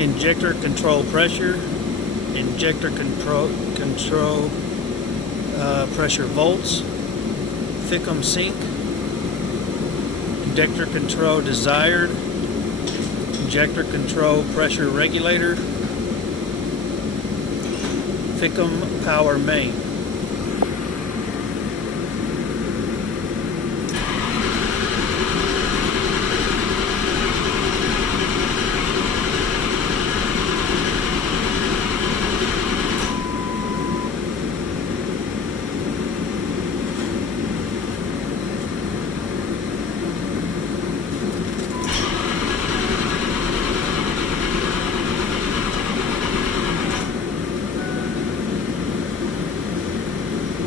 injector control pressure, injector control pressure volts, thickum sink, injector control desired, injector control pressure regulator, thickum power main.